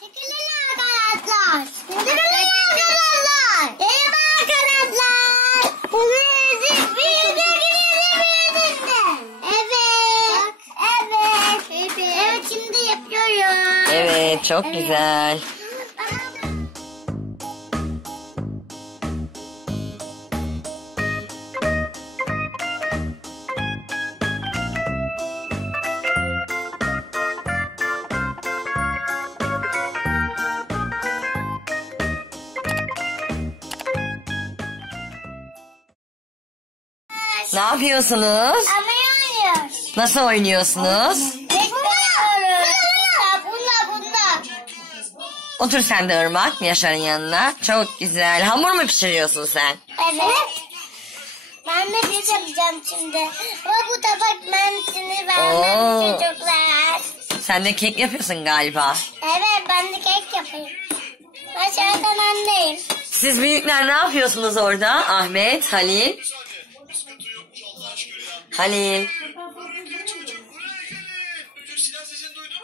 Çekilin arkadaşlar. Çekilin arkadaşlar. Merhaba arkadaşlar. Bugün video girelim. Evet. Evet. Evet şimdi yapıyorum. Evet çok güzel. Ne yapıyorsunuz? Oynuyoruz. Nasıl oynuyorsunuz? Bunda. Otur sen de Irmak, Yaşar'ın yanına. Çok güzel. Hamur mu pişiriyorsun sen? Evet. Ben de bir yapacağım şimdi. Ama bu tabak ben sinir vermem Oo. çocuklar. Sen de kek yapıyorsun galiba. Evet ben de kek yapayım. Ben şarkıdan anneyim. Siz büyükler ne yapıyorsunuz orada? Ahmet, Halil. Halil.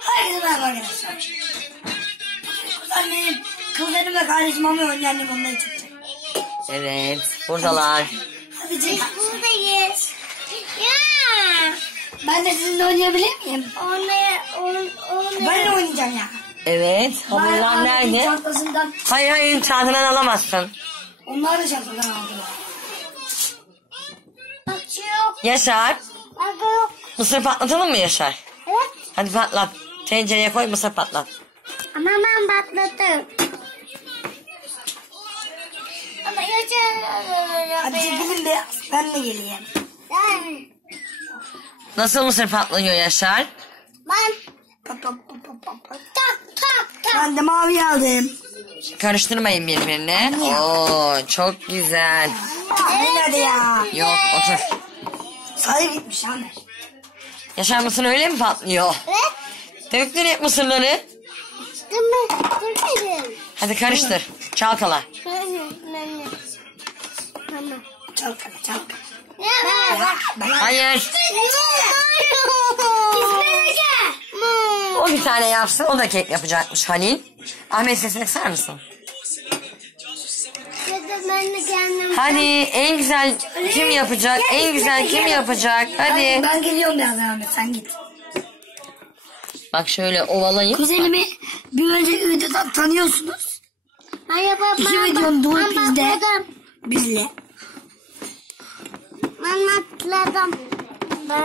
Herkese merhaba arkadaşlar. Annem, kızlarım ve kardeşim ama önlendim onları çıkacak. Evet, buradalar. Hadi çık. Buradayız. Ya. Ben de sizinle oynayabilir miyim? Onu. Ben de oynayacağım ya. Evet, Ben hamurlar Ahmet'in nerede? çantasından, Hayır, çantadan alamazsın. onlar da çantadan aldılar. Bak yok. Yaşar, Bak yok. mısır patlatalım mı Yaşar? Evet. Hadi patlat. Tencereye koy, mısır patlat. Ama ben patladım. Ama Hadi çekilin biraz, ben de geleyim. Nasıl mısır patlıyor Yaşar? Ben Pap, pap, pap, pap, pap, pap. tak. Ben de mavi aldım. Karıştırmayın birbirine. Oo, çok güzel. Nerede ya? Yok, otur. Sayı bitmiş Ahmet. Yaşar, mısır öyle mi patlıyor? Evet. Döktün hep mısırları. Dur. Hadi karıştır. Çalkala. Tamam. Çalkala çalkala. Ne var? Hayır. O bir tane yapsın. O da kek yapacakmış Halil. Ahmet, sesini kısar mısın? Hadi en güzel kim yapacak? En güzel kim yapacak? Hadi. Ben geliyorum birazdan Ahmet, sen git. Bak şöyle ovalayıp. Kuzenimi bir önceki videodan tanıyorsunuz. İki videom doğru bizde. Bizle. Ben atladım. Ben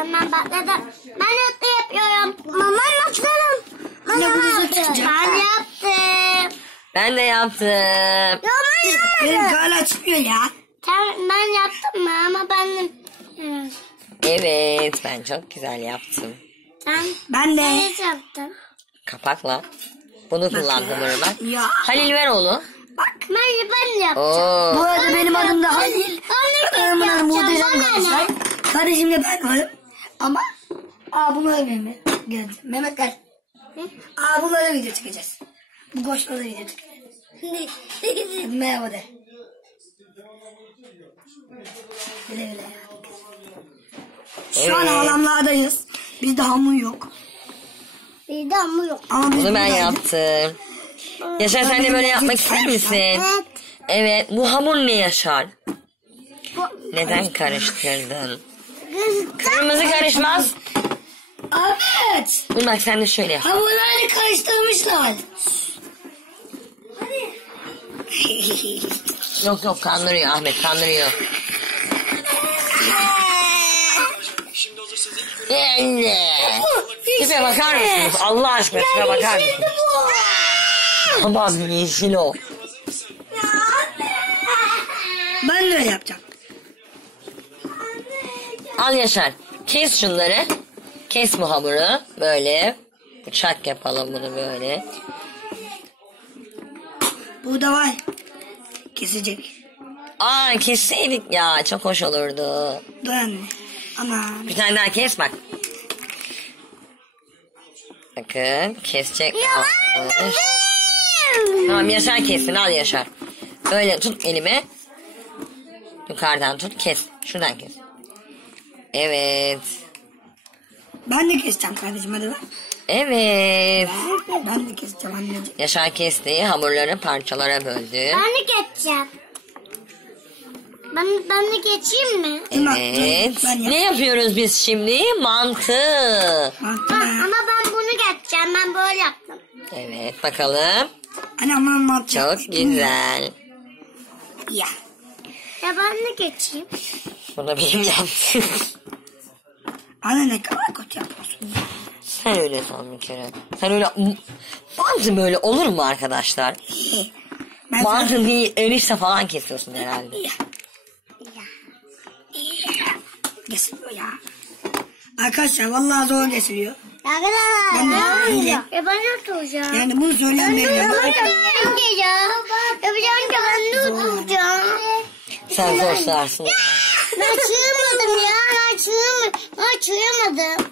yapıyorum. Ben atladım. Ne bu çıkacak? Ben yaptım. Ben de yaptım. Yo ben Benim yapmadım. hala çıkmıyor ya. Ben yaptım mı ama ben Evet, ben çok güzel yaptım. Ben de. yaptım. Kapakla. Bunu kullandım Irmak. Ya. Halil ver onu. Bak ben yaptım. Oo. Bu arada benim adım da Halil. Benim adım muhteşem arkadaşlar. Kardeşim de ben varım. Ama bunlara Mehmet geldi. Mehmet gel. Bunlara video çekeceğiz. Bu koşmada video çekeceğiz. Merhaba de. Bile bile. Şu an Evet. alanlardayız. Bizde hamur yok. Bir de ama yok. Ama biz Bunu ben buradayız. yaptım. Yaşar, sen de böyle yapmak ister misin? Evet. Evet. Bu hamur ne Yaşar? Neden karıştırdın? Kırmızı karışmaz. Ahmet. Irmak, sen de şöyle yap. Hamurları karıştırmışlar. Yok kandırıyor Ahmet, kandırıyor. Tipe bakar mısınız? Allah aşkına tipe bakar mısınız? Aman yeşil o. Ben de öyle yapacağım. Al Yaşar. Kes şunları. Kes bu hamuru. Böyle. Bıçak yapalım bunu böyle. Burada var. Kesecek. Aa, kesseydik ya. Çok hoş olurdu. Dur anne. Ama Bir tane daha kes bak. Bakın kesecek. almış. Tamam, Yaşar kessin, al Yaşar. Böyle tut elimi. Yukarıdan tut, kes. Şuradan kes. Evet. ben de keseceğim kardeşim, hadi ver. Evet. Ben de keseceğim anneciğim. Yaşar kesti, hamurları parçalara böldü. Ben de geçeceğim. Ben de geçeyim mi? Evet. Ben yap- Ne yapıyoruz biz şimdi? Mantı. Mantı. Ama ben bunu geçeceğim. Ben böyle yaptım. Evet, bakalım. Anne ama mantı. Çok güzel. Ya. Ya ben de geçeyim. Bu da benim yaptım. Anne ne kadar kötü yapıyorsun. Sen öyle san bir kere. Sen öyle... Mantı böyle olur mu arkadaşlar? Ben Mantı değil, erişte falan kesiyorsun herhalde. kesiliyor ya. Arkadaşlar vallahi zor kesiliyor. Arkadaşlar Ben de ne yapayım. olacak? Ya ben de oturacağım. Yani bunu söyleyen benim. Yapacağım ya. Yapacağım ya ben de oturacağım. Sen zorlarsın. Ben çığırmadım ya. Ben çığırmadım.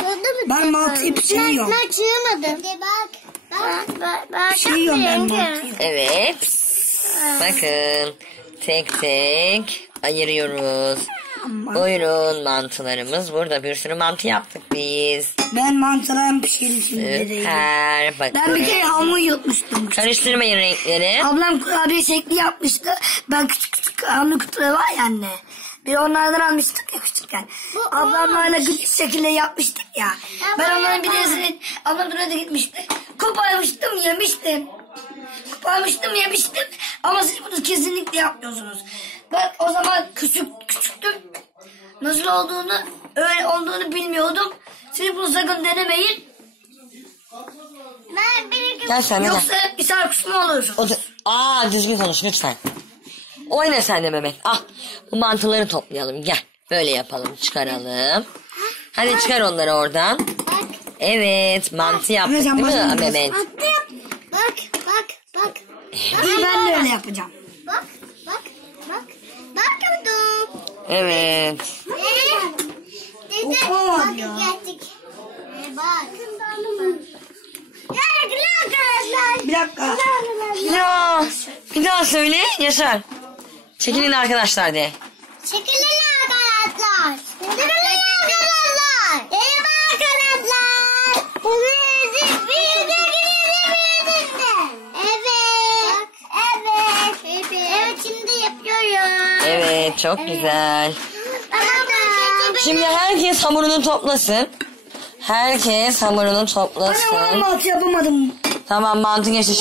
Sığdı mı? Ben mantıyı pişiriyorum. Ben çığırmadım. Bak. Ben Pişiriyorum ben mantıyı. Evet. Bakın. Tek tek ayırıyoruz. Buyurun mantılarımız. Burada bir sürü mantı yaptık biz. Ben mantılarımı pişirdim şimdi dedi. Süper. Bakın. Ben bir kere hamur yutmuştum. Karıştırmayın renkleri. Ablam kurabiye şekli yapmıştı. Ben küçük hamur kutuları var ya anne. Bir onlardan almıştık ya küçükken. Ablamlarla küçük şekilde yapmıştık ya. Ben onların bir tanesini ablam da gitmişti. Koparmıştım yemiştim. Koparmıştım yemiştim. Ama siz bunu kesinlikle yapmıyorsunuz. Ben o zaman küçüktüm. Nasıl olduğunu, öyle olduğunu bilmiyordum. Siz bunu sakın denemeyin. Ben bir Gel sen de gel. Yoksa ishal kusma olursunuz. Otur. Düzgün konuş lütfen. Oyna sen de Mehmet. Bu mantıları toplayalım. Gel. Böyle yapalım. Çıkaralım. Hadi çıkar onları oradan. Bak. Evet. Mantı yaptık değil mi Mehmet? Bak. İyi ben de öyle yapacağım. Bak. Bak yaptım. Evet. Dede Oha bak ya. geldik. Bak. Gel arkadaşlar. Bir dakika. Ya. Bir daha söyle. Yaşar. Çekilin arkadaşlar de. Çekilin arkadaşlar. Çekilin arkadaşlar. Merhaba arkadaşlar. Evet şimdi yapıyorum. Evet. Çok güzel. Tamam. Şimdi herkes hamurunu toplasın. Herkes hamurunu Anne ben toplasın. mantı yapamadım. Tamam mantı geçti.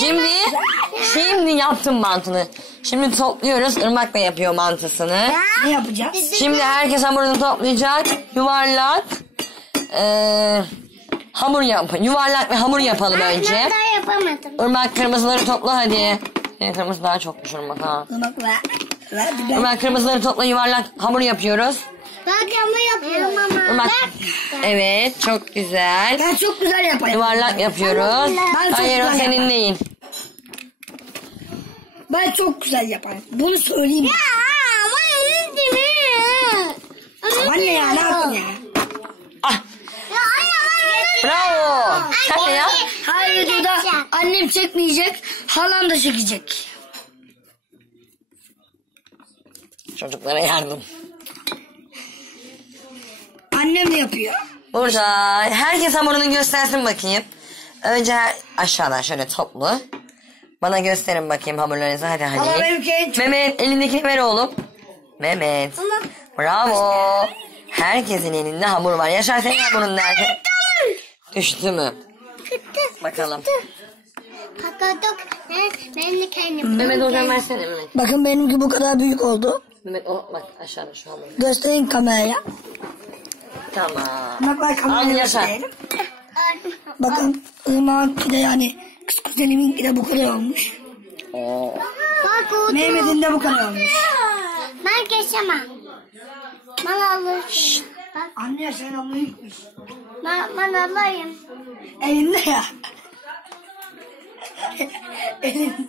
Şimdi yaptım mantını. Şimdi topluyoruz. Irmak da yapıyor mantısını. Ne yapacağız? Şimdi herkes hamurunu toplayacak. Yuvarlak. Yuvarlak ve hamur yapalım önce. Ben daha yapamadım. Irmak kırmızıları topla hadi. Kırmızı daha çok düşürmek ha. Irmak ver. Ver bir ben. Irmak kırmızıları topla yuvarlak hamur yapıyoruz. Bak ama yapıyorum ama. Irmak. Evet çok güzel. Ben çok güzel yaparım. Yuvarlak yapıyoruz. Ben çok Hayır o güzel senin yaparım. değil. Ben çok güzel yaparım. Bunu söyleyeyim. Ama Anne ya ne yapın ya? Ah bravo. Sen de yap. Her videoda annem çekmeyecek, halam da çekecek. Çocuklara yardım. Annem de yapıyor. Burada herkes hamurunu göstersin bakayım. Önce aşağıdan şöyle toplu. Bana gösterin bakayım hamurlarınızı. Hadi Ama hadi. benimki en çok... Mehmet elindekini ver oğlum. Mehmet. Bravo. Herkesin elinde hamur var. Yaşar senin hamurun nerede? Düştü mü? Bakalım. Patladık. Benim de kendim. Mehmet oradan versene Mehmet. Bakın benimki bu kadar büyük oldu. Mehmet o bak aşağıda şu hamur. Göstereyim kameraya. Tamam. Bak Al kameraya Yaşar. gösterelim. Bakın Irmak'ınki de yani kız kuzeniminki de bu kadar olmuş. Oo. Bak oldu. Mehmet'in de bu kadar olmuş. Ben geçemem. Bana alır. Bak Anne sen onu yıkmış. ben alayım. Elimde ya. Elim.